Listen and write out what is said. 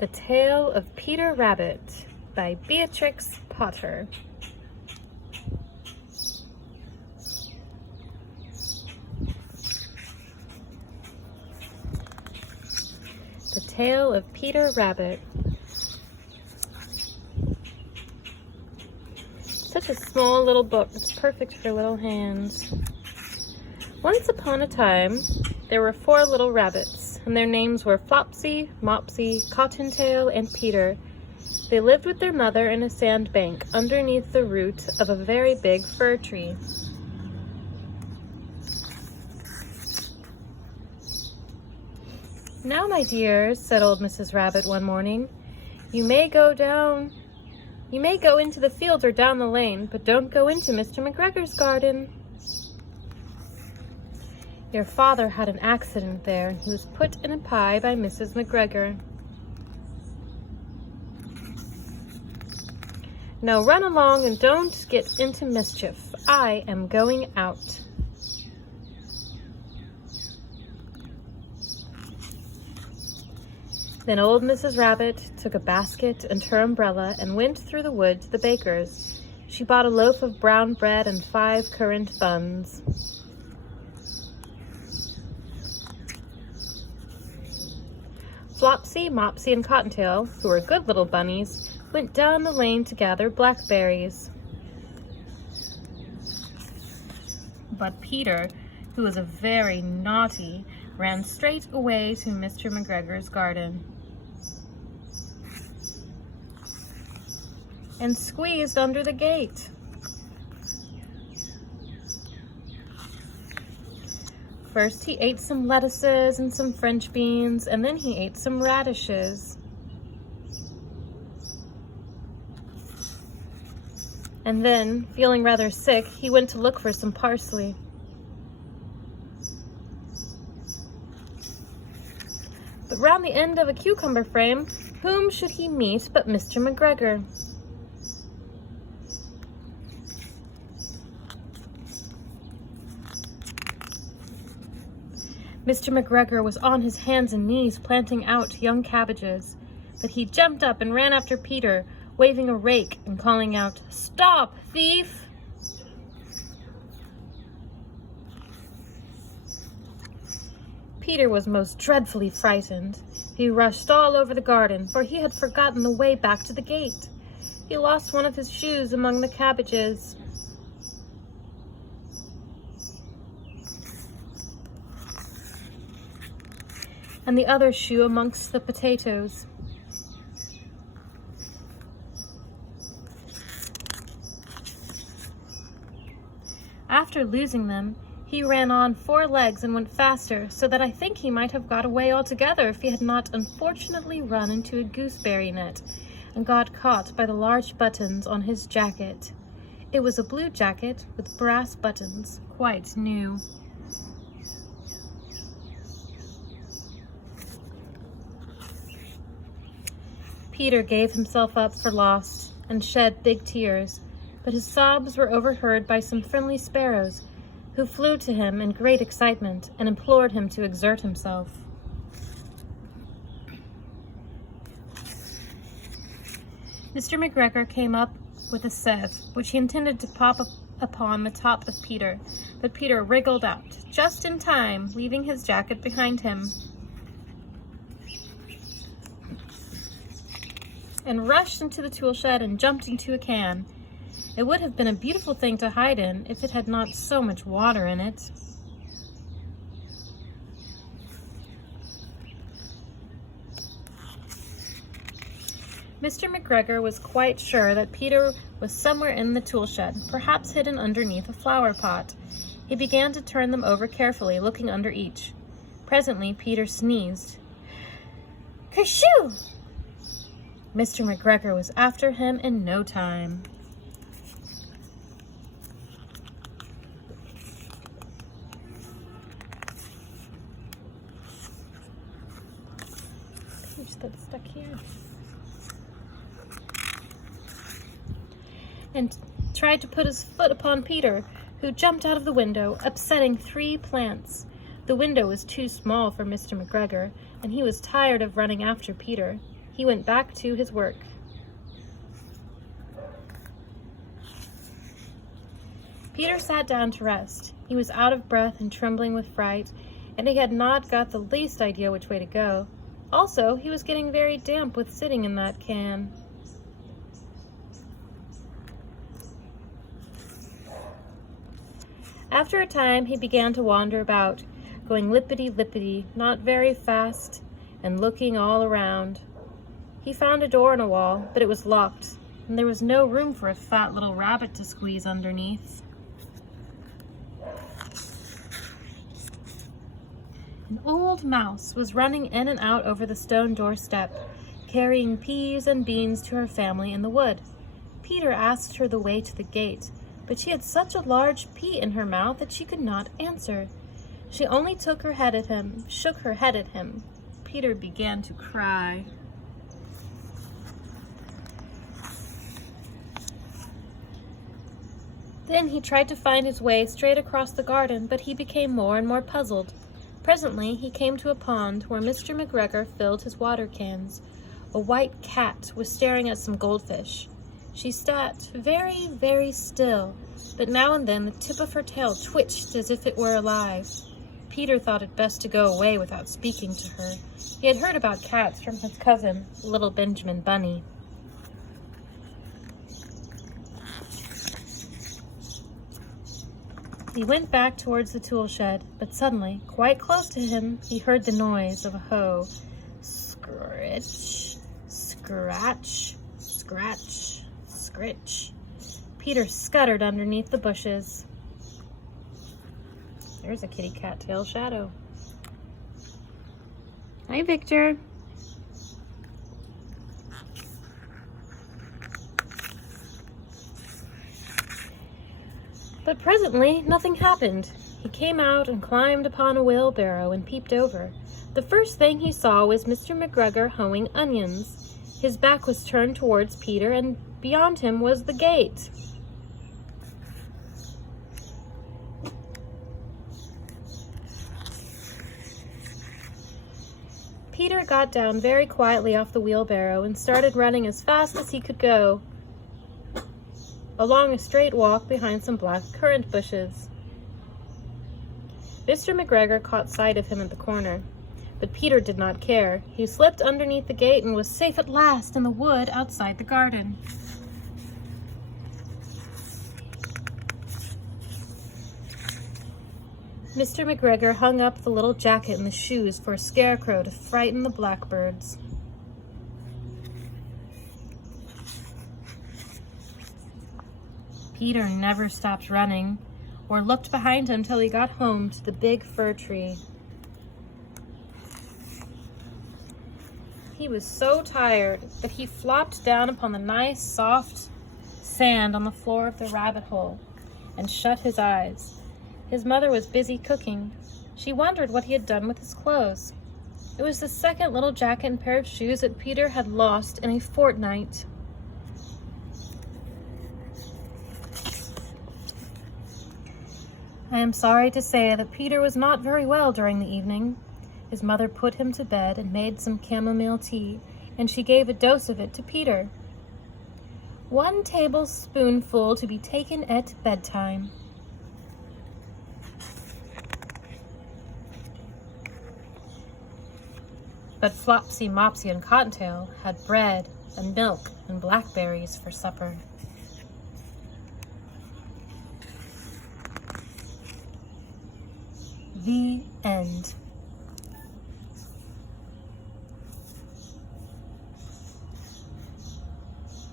The Tale of Peter Rabbit by Beatrix Potter. The Tale of Peter Rabbit. Such a small little book. It's perfect for little hands. Once upon a time, there were 4 little rabbits, and their names were Flopsy, Mopsy, Cottontail, and Peter. They lived with their mother in a sandbank underneath the root of a very big fir tree. "Now, my dears," said old Mrs. Rabbit one morning, you may go into the field or down the lane, but don't go into Mr. McGregor's garden. Your father had an accident there, and he was put in a pie by Mrs. McGregor. Now run along and don't get into mischief. I am going out." Then old Mrs. Rabbit took a basket and her umbrella and went through the wood to the baker's. She bought a loaf of brown bread and 5 currant buns. Flopsy, Mopsy, and Cottontail, who were good little bunnies, went down the lane to gather blackberries. But Peter, who was a very naughty, ran straight away to Mr. McGregor's garden and squeezed under the gate. First, he ate some lettuces and some French beans, and then he ate some radishes. And then, feeling rather sick, he went to look for some parsley. But round the end of a cucumber frame, whom should he meet but Mr. McGregor? Mr. McGregor was on his hands and knees planting out young cabbages, but he jumped up and ran after Peter, waving a rake and calling out, "Stop, thief!" Peter was most dreadfully frightened. He rushed all over the garden, for he had forgotten the way back to the gate. He lost one of his shoes among the cabbages. And the other shoe amongst the potatoes. After losing them, he ran on 4 legs and went faster, so that I think he might have got away altogether if he had not unfortunately run into a gooseberry net and got caught by the large buttons on his jacket. It was a blue jacket with brass buttons, quite new. Peter gave himself up for lost and shed big tears, but his sobs were overheard by some friendly sparrows, who flew to him in great excitement and implored him to exert himself. Mr. McGregor came up with a sieve, which he intended to pop upon the top of Peter, but Peter wriggled out just in time, leaving his jacket behind him, and rushed into the tool shed and jumped into a can. It would have been a beautiful thing to hide in if it had not so much water in it. Mr. McGregor was quite sure that Peter was somewhere in the tool shed, perhaps hidden underneath a flower pot. He began to turn them over carefully, looking under each. Presently, Peter sneezed. "Kershoo!" Mr. McGregor was after him in no time. Page that's stuck here. And tried to put his foot upon Peter, who jumped out of the window, upsetting 3 plants. The window was too small for Mr. McGregor, and he was tired of running after Peter. he went back to his work. Peter sat down to rest. He was out of breath and trembling with fright, and he had not got the least idea which way to go. Also, he was getting very damp with sitting in that can. After a time, he began to wander about, going lippity-lippity, not very fast, and looking all around. He found a door in a wall, but it was locked, and there was no room for a fat little rabbit to squeeze underneath. An old mouse was running in and out over the stone doorstep, carrying peas and beans to her family in the wood. Peter asked her the way to the gate, but she had such a large pea in her mouth that she could not answer. She only shook her head at him. Peter began to cry. Then he tried to find his way straight across the garden, but he became more and more puzzled. Presently he came to a pond where Mr. McGregor filled his water cans. A white cat was staring at some goldfish. She sat very, very still, but now and then the tip of her tail twitched as if it were alive. Peter thought it best to go away without speaking to her. He had heard about cats from his cousin, little Benjamin Bunny. He went back towards the tool shed, but suddenly, quite close to him, he heard the noise of a hoe. Scritch, scratch, scratch, scritch. Peter scuttered underneath the bushes. There's a kitty cat tail shadow. Hi, Victor. But presently, nothing happened. He came out and climbed upon a wheelbarrow and peeped over. The first thing he saw was Mr. McGregor hoeing onions. His back was turned towards Peter, and beyond him was the gate. Peter got down very quietly off the wheelbarrow and started running as fast as he could go, along a straight walk behind some black currant bushes. Mr. McGregor caught sight of him at the corner, but Peter did not care. He slipped underneath the gate and was safe at last in the wood outside the garden. Mr. McGregor hung up the little jacket and the shoes for a scarecrow to frighten the blackbirds. Peter never stopped running or looked behind him till he got home to the big fir tree. He was so tired that he flopped down upon the nice, soft sand on the floor of the rabbit hole and shut his eyes. His mother was busy cooking. She wondered what he had done with his clothes. It was the second little jacket and pair of shoes that Peter had lost in a fortnight. I am sorry to say that Peter was not very well during the evening. His mother put him to bed and made some chamomile tea, and she gave a dose of it to Peter. 1 tablespoonful to be taken at bedtime. But Flopsy, Mopsy, and Cottontail had bread and milk and blackberries for supper. The end.